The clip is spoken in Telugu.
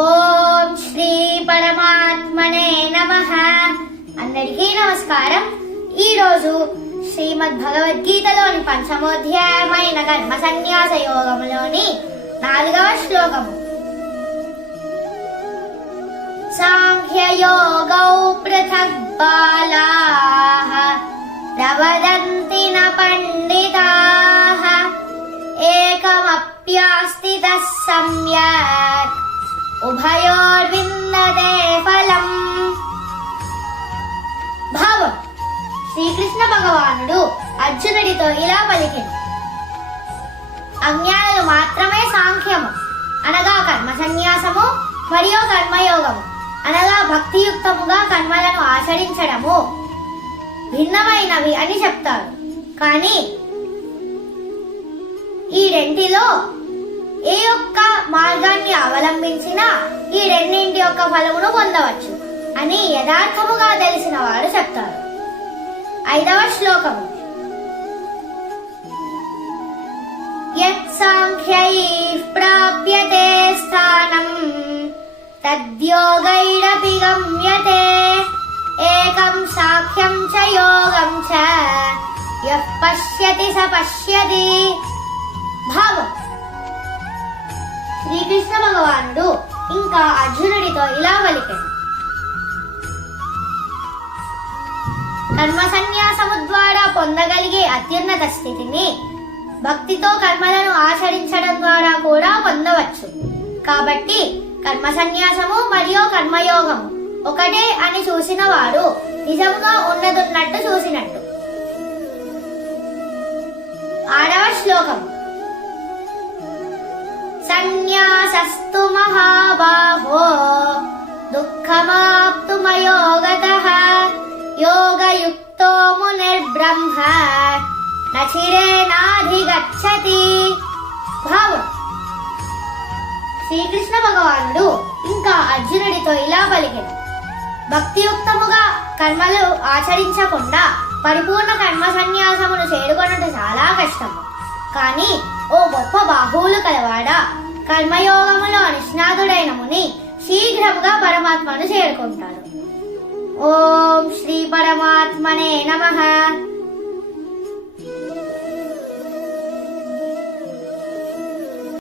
ఓం శ్రీ పరమాత్మనే నమః. అందరికీ నమస్కారం. ఈ రోజు శ్రీమద్ భగవద్గీతలోని పంచమోధ్యాయమైన కర్మ సన్యాస యోగములోని 4వ శ్లోకము. సాంఖ్యయోగౌ పృథక్ బాలాః ప్రవదంతి న పండితాః ఏకమప్యాస్థితః సమ్యక్ ఉభయోర్విందతే ఫలం. భావం: శ్రీకృష్ణ భగవానుడు అర్జునుడితో ఇలా పలికిను: అజ్ఞానులు మాత్రమే సాంఖ్యము అనగా కర్మ సన్యాసము మరియు కర్మయోగము అనగా భక్తియుక్తముగా కర్మలను ఆచరించడము భిన్నమైనవి అని చెప్తారు. కానీ ఈ రెంటిలో ఏ ఒక్క మార్గాన్ని అవలంబించినా ఈ రెండింటి యొక్క ఫలమును పొందవచ్చు అని యథార్థముగా తెలిసిన వారు చెప్తారు. 5వ శ్లోకము. యత్ సాంఖ్యైః ప్రాప్యతే స్థానం తద్యోగైరపి గమ్యతే ఏకం సాంఖ్యం చ యోగం చ యః పశ్యతి స పశ్యతి. భావం: శ్రీకృష్ణ భగవానుడు ఇంకా అర్జునుడితో ఇలా పలికాడు: కర్మ సన్యాసము ద్వారా పొందగలిగే అత్యున్నత స్థితిని భక్తితో కర్మలను ఆచరించడం ద్వారా కూడా పొందవచ్చు. కాబట్టి కర్మ సన్యాసము మరియు కర్మయోగము ఒకటే అని చూసిన వారు నిజంగా ఉన్నదున్నట్టు చూసినట్టు. 6వ శ్లోకం. సన్యాసస్తు మహాబాహో దుఃఖమాప్తుమయోగతః యోగయుక్తో మునిర్బ్రహ్మ నచిరేనాధిగచ్చతి. భావం: శ్రీకృష్ణ భగవానుడు ఇంకా అర్జునుడితో ఇలా పలికెను: భక్తియుక్తముగా కర్మలు ఆచరించకుండా పరిపూర్ణ కర్మ సన్యాసమును చేరుకొనుట చాలా కష్టము. కానీ ఓ గొప్ప బాహువులు కలవాడా, కర్మయోగములో నిష్ణాతుడైన ముని శీఘ్రముగా పరమాత్మను చేరుకుంటాడు. ఓం శ్రీ పరమాత్మనే నమః.